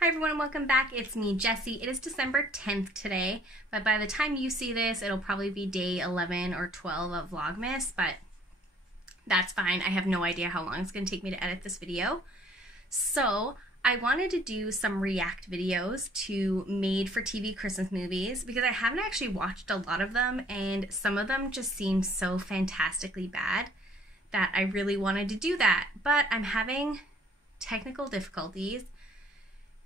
Hi everyone and welcome back. It's me, Jessie. It is December 10th today, but by the time you see this, it'll probably be day 11 or 12 of Vlogmas, but that's fine. I have no idea how long it's going to take me to edit this video. So I wanted to do some react videos to made-for-TV Christmas movies because I haven't actually watched a lot of them, and some of them just seem so fantastically bad that I really wanted to do that, but I'm having technical difficulties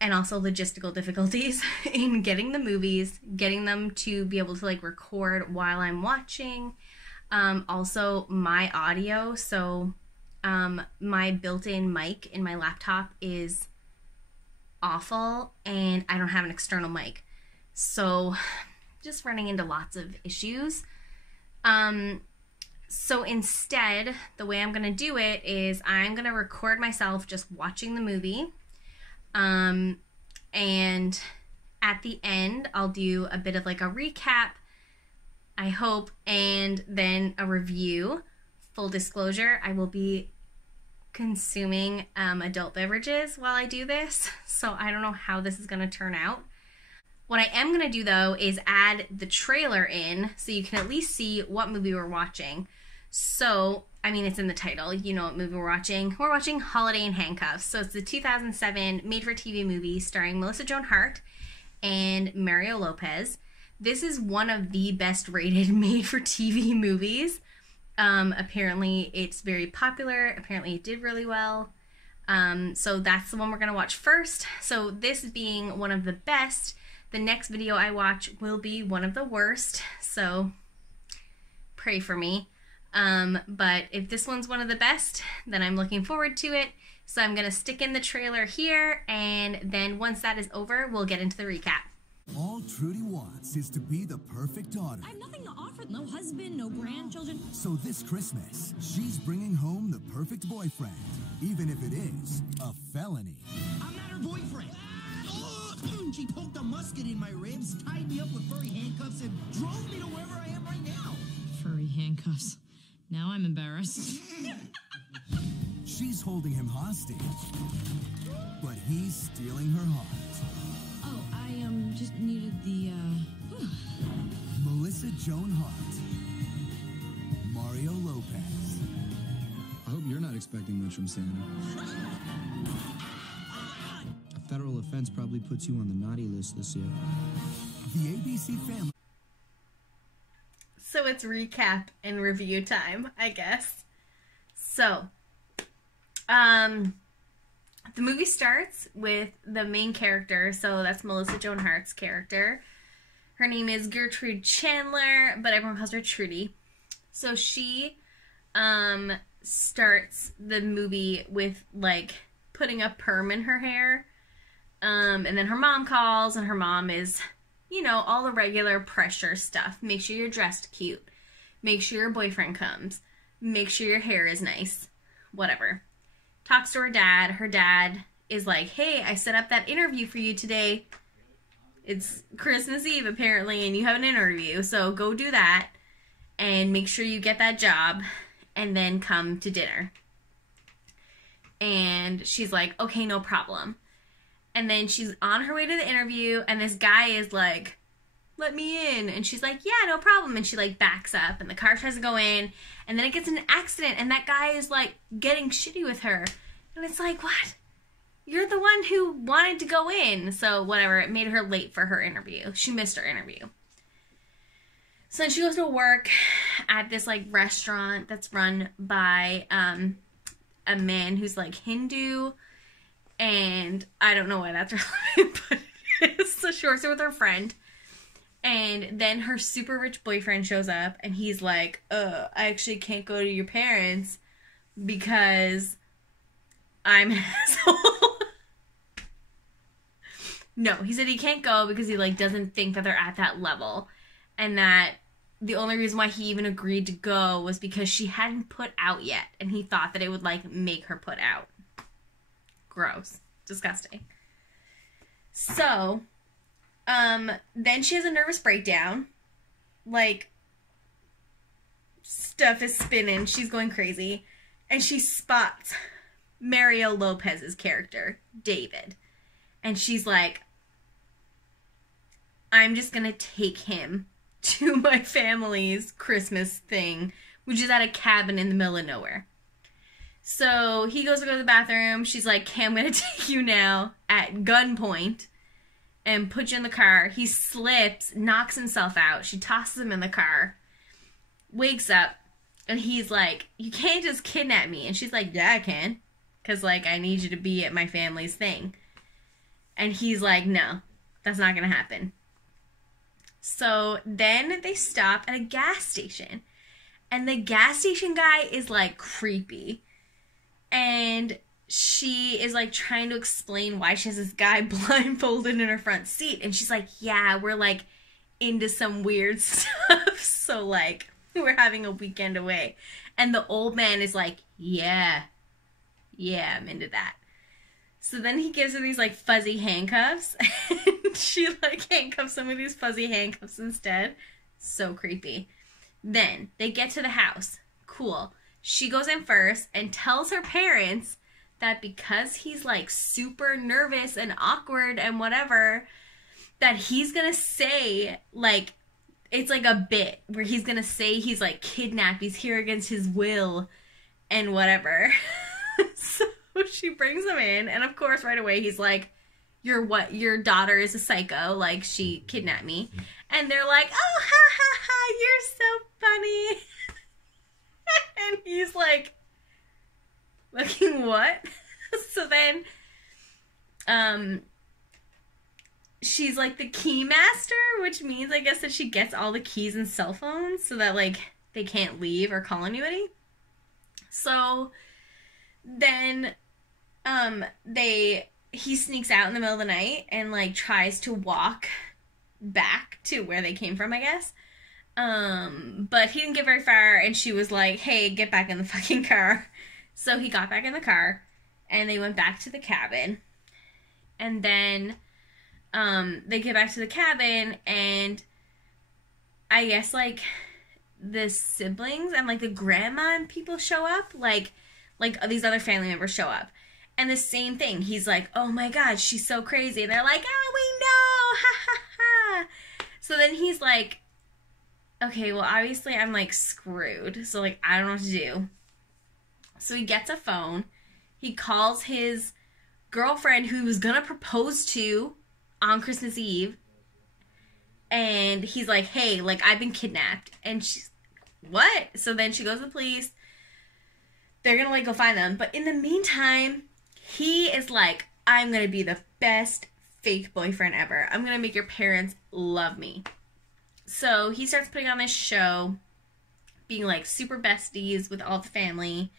and also logistical difficulties in getting the movies, getting them to be able to like record while I'm watching. Also my audio, so my built-in mic in my laptop is awful and I don't have an external mic. So just running into lots of issues. So instead, the way I'm gonna do it is I'm gonna record myself just watching the movie. And at the end, I'll do a bit of like a recap, I hope, and then a review. Full disclosure, I will be consuming adult beverages while I do this, so I don't know how this is going to turn out. What I am going to do, though, is add the trailer in so you can at least see what movie we're watching. So, I mean, it's in the title. You know what movie we're watching. We're watching Holiday in Handcuffs. So it's the 2007 made-for-TV movie starring Melissa Joan Hart and Mario Lopez. This is one of the best-rated made-for-TV movies. Apparently, it's very popular. Apparently, it did really well. So that's the one we're going to watch first. So this being one of the best, the next video I watch will be one of the worst. So pray for me. But if this one's one of the best, then I'm looking forward to it. So I'm going to stick in the trailer here, and then once that is over, we'll get into the recap. All Trudy wants is to be the perfect daughter. I have nothing to offer. No husband, no grandchildren. So this Christmas, she's bringing home the perfect boyfriend, even if it is a felony. I'm not her boyfriend. She poked a musket in my ribs, tied me up with furry handcuffs, and drove me to wherever I am right now. Furry handcuffs. Now I'm embarrassed. She's holding him hostage, but he's stealing her heart. Oh, I just needed the Melissa Joan Hart, Mario Lopez. I hope you're not expecting much from Santa. A federal offense probably puts you on the naughty list this year. The ABC family. So it's recap and review time, I guess. So, the movie starts with the main character, so that's Melissa Joan Hart's character. Her name is Gertrude Chandler, but everyone calls her Trudy. So she starts the movie with, like, putting a perm in her hair. And then her mom calls, and her mom is, you know, all the regular pressure stuff. Make sure you're dressed cute. Make sure your boyfriend comes. Make sure your hair is nice. Whatever. Talks to her dad. Her dad is like, hey, I set up that interview for you today. It's Christmas Eve, apparently, and you have an interview. So go do that and make sure you get that job and then come to dinner. And she's like, okay, no problem. And then she's on her way to the interview, and this guy is like, let me in. And she's like, yeah, no problem. And she like backs up, and the car tries to go in, and then it gets in an accident, and that guy is like getting shitty with her. And it's like, what? You're the one who wanted to go in. So whatever, it made her late for her interview. She missed her interview. So then she goes to work at this like restaurant that's run by a man who's like Hindu. And I don't know why that's relevant, but it is. So she works there with her friend. And then her super rich boyfriend shows up, and he's like, I actually can't go to your parents because I'm an asshole. No, he said he can't go because he, like, doesn't think that they're at that level. And that the only reason why he even agreed to go was because she hadn't put out yet. And he thought that it would, like, make her put out. Gross. Disgusting. So, then she has a nervous breakdown. Like, stuff is spinning. She's going crazy. And she spots Mario Lopez's character, David. And she's like, I'm just gonna take him to my family's Christmas thing, which is at a cabin in the middle of nowhere. So he goes to go to the bathroom. She's like, okay, I'm gonna take you now at gunpoint and put you in the car. He slips, knocks himself out. She tosses him in the car, wakes up, and he's like, you can't just kidnap me. And she's like, yeah, I can. Because, like, I need you to be at my family's thing. And he's like, no, that's not going to happen. So then they stop at a gas station. And the gas station guy is, like, creepy. And she is, like, trying to explain why she has this guy blindfolded in her front seat. And she's like, yeah, we're, like, into some weird stuff. So, like, we're having a weekend away. And the old man is like, yeah, I'm into that. So then he gives her these, like, fuzzy handcuffs. And she, like, handcuffs some of these fuzzy handcuffs instead. So creepy. Then they get to the house. Cool. She goes in first and tells her parents that because he's, like, super nervous and awkward and whatever, that he's gonna say, like, it's like a bit where he's gonna say he's, like, kidnapped, he's here against his will, and whatever. So she brings him in, and of course, right away, he's like, your daughter is a psycho, like, she kidnapped me. And they're like, oh, ha, ha, ha, you're so funny. And he's like, looking what? So then, she's like the key master, which means, I guess, that she gets all the keys and cell phones so that, like, they can't leave or call anybody. So then, he sneaks out in the middle of the night and, like, tries to walk back to where they came from, I guess. But he didn't get very far, and she was like, hey, get back in the fucking car. So he got back in the car, and they went back to the cabin. And then, they get back to the cabin, and I guess, like, the siblings and, like, the grandma and people show up, like these other family members show up. And the same thing, he's like, oh my god, she's so crazy. And they're like, oh, we know, ha ha ha. So then he's like, okay, well, obviously I'm, like, screwed. So, like, I don't know what to do. So he gets a phone. He calls his girlfriend who he was gonna propose to on Christmas Eve. And he's like, hey, like, I've been kidnapped. And she's, what? So then she goes to the police. They're gonna, like, go find them. But in the meantime, he is like, I'm gonna be the best fake boyfriend ever. I'm gonna make your parents love me. So he starts putting on this show, being, like, super besties with all the family.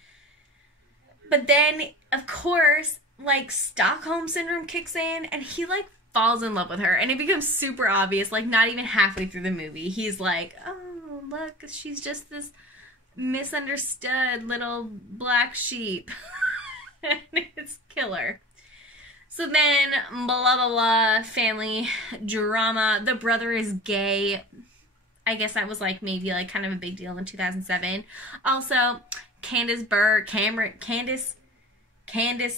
But then, of course, like, Stockholm Syndrome kicks in, and he, like, falls in love with her. And it becomes super obvious, like, not even halfway through the movie. He's like, oh, look, she's just this misunderstood little black sheep. And it's killer. So then, blah, blah, blah, family drama. The brother is gay. I guess that was, like, maybe, like, kind of a big deal in 2007. Also, Candace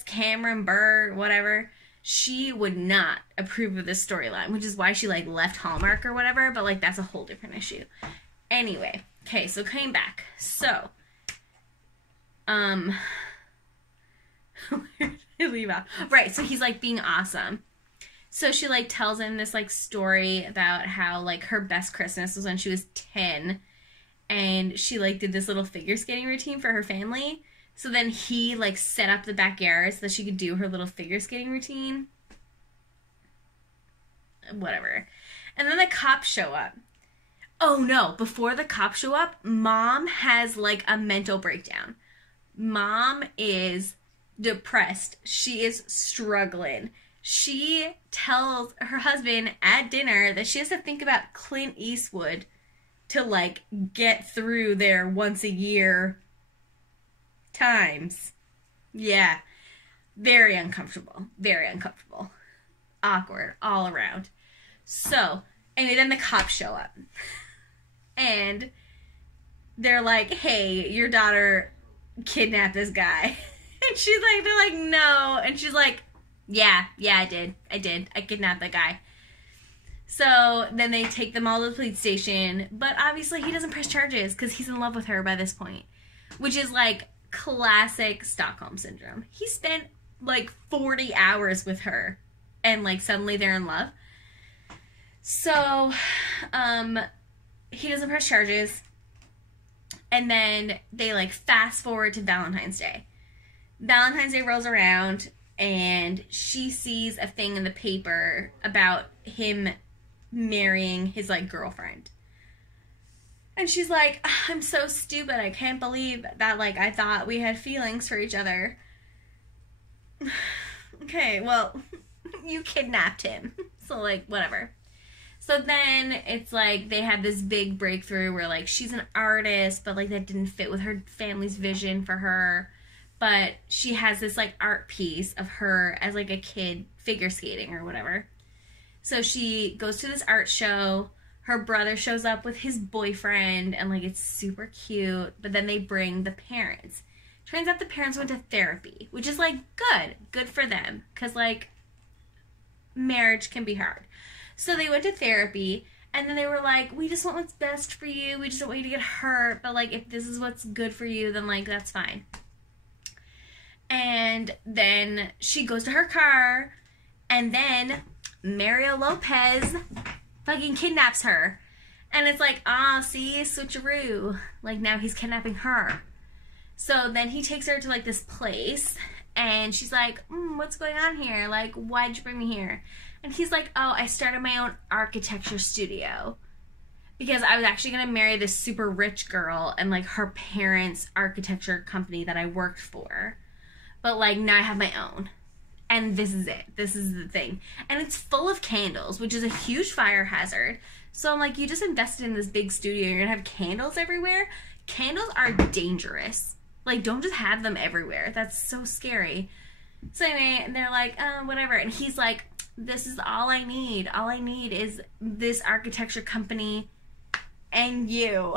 Cameron Burr, whatever, she would not approve of this storyline, which is why she, like, left Hallmark or whatever, but, like, that's a whole different issue. Anyway, okay, so coming back. So, where did I leave off? Right, so he's, like, being awesome. So she, like, tells him this, like, story about how, like, her best Christmas was when she was 10, and she, like, did this little figure skating routine for her family. So then he, like, set up the backyard so that she could do her little figure skating routine. Whatever. And then the cops show up. Oh, no. Before the cops show up, Mom has, like, a mental breakdown. Mom is depressed. She is struggling. She tells her husband at dinner that she has to think about Clint Eastwood to, like, get through their once-a-year times. Yeah. Very uncomfortable. Very uncomfortable. Awkward all around. So, anyway, then the cops show up. And they're like, hey, your daughter kidnapped this guy. And she's like, they're like, no. And she's like, Yeah, I did. I kidnapped that guy. So then they take them all to the police station, but obviously he doesn't press charges because he's in love with her by this point, which is like classic Stockholm Syndrome. He spent like 40 hours with her and like suddenly they're in love. So he doesn't press charges, and then they like fast forward to Valentine's Day. Valentine's Day rolls around and she sees a thing in the paper about him marrying his like girlfriend. And she's like, I'm so stupid. I can't believe that like I thought we had feelings for each other. Okay, well, you kidnapped him. So like whatever. So then it's like they have this big breakthrough where like she's an artist, but like that didn't fit with her family's vision for her. But she has this like art piece of her as like a kid figure skating or whatever. So she goes to this art show. Her brother shows up with his boyfriend and like it's super cute. But then they bring the parents. Turns out the parents went to therapy, which is like good for them. Because like marriage can be hard. So they went to therapy and then they were like, we just want what's best for you. We just don't want you to get hurt. But like if this is what's good for you, then like that's fine. And then she goes to her car, and then Mario Lopez fucking kidnaps her. And it's like, see, switcheroo. Like, now he's kidnapping her. So then he takes her to, like, this place, and she's like, what's going on here? Like, why'd you bring me here? And he's like, I started my own architecture studio. Because I was actually going to marry this super rich girl and, like, her parents' architecture company that I worked for. But, like, now I have my own. And this is it. This is the thing. And it's full of candles, which is a huge fire hazard. So I'm like, you just invested in this big studio. You're going to have candles everywhere? Candles are dangerous. Like, don't just have them everywhere. That's so scary. So anyway, and they're like, whatever. And he's like, this is all I need. All I need is this architecture company and you,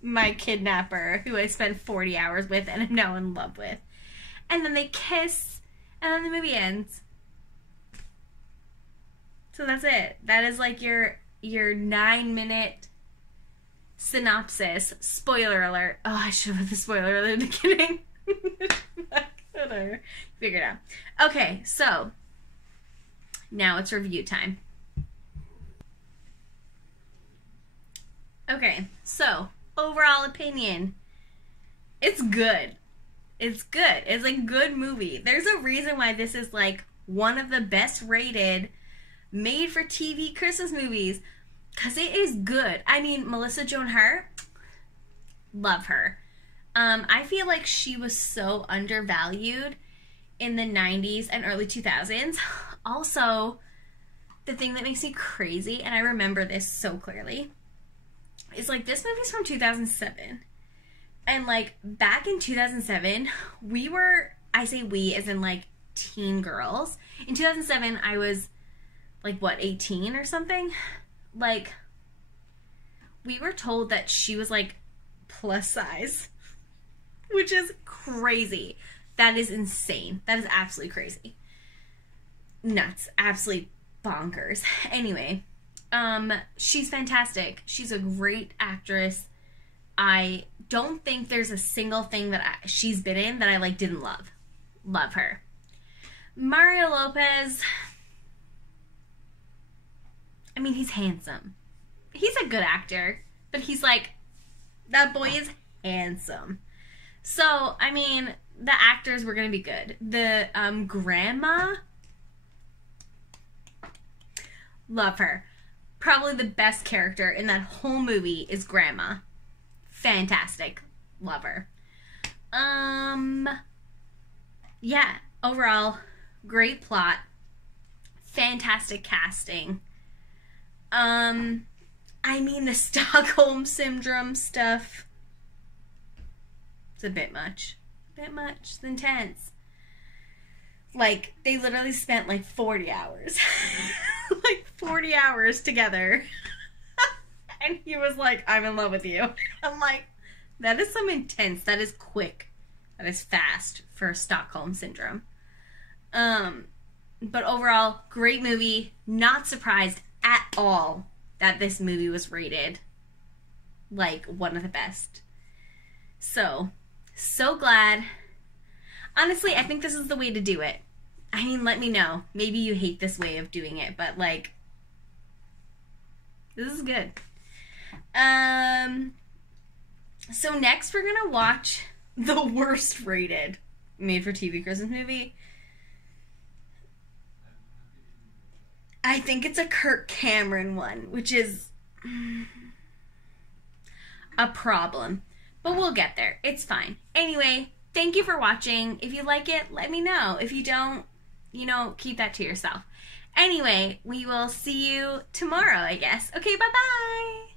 my kidnapper, who I spent 40 hours with and am now in love with. And then they kiss, and then the movie ends. So that's it. That is like your 9-minute synopsis. Spoiler alert. Oh, I should have put the spoiler alert in the beginning. Whatever. Figure it out. Okay, so now it's review time. Okay, so overall opinion. It's good. It's good. It's a good movie. There's a reason why this is like one of the best rated made for TV Christmas movies. Because it is good. I mean, Melissa Joan Hart, love her. I feel like she was so undervalued in the 90s and early 2000s. Also, the thing that makes me crazy, and I remember this so clearly, is like this movie's from 2007. And, like, back in 2007, we were, I say we as in, like, teen girls. In 2007, I was, like, what, 18 or something? Like, we were told that she was, like, plus size. Which is crazy. That is insane. That is absolutely crazy. Nuts. Absolutely bonkers. Anyway, she's fantastic. She's a great actress. I don't think there's a single thing that she's been in that I, like, didn't love. Love her. Mario Lopez, I mean, he's handsome. He's a good actor, but he's like, that boy is handsome. So, I mean, the actors were going to be good. The grandma, love her. Probably the best character in that whole movie is Grandma. Fantastic. Love her. Yeah, overall, great plot. Fantastic casting. I mean, the Stockholm Syndrome stuff, it's a bit much. A bit much. It's intense. Like, they literally spent, like, 40 hours. Like, 40 hours together. And he was like, I'm in love with you. I'm like, that is some intense. That is quick. That is fast for Stockholm Syndrome. But overall, great movie. Not surprised at all that this movie was rated like one of the best. So glad. Honestly, I think this is the way to do it. I mean, let me know. Maybe you hate this way of doing it, but like, this is good. So next we're gonna watch the worst rated made-for-TV Christmas movie. I think it's a Kirk Cameron one, which is a problem. But we'll get there. It's fine. Anyway, thank you for watching. If you like it, let me know. If you don't, you know, keep that to yourself. Anyway, we will see you tomorrow, I guess. Okay, bye-bye!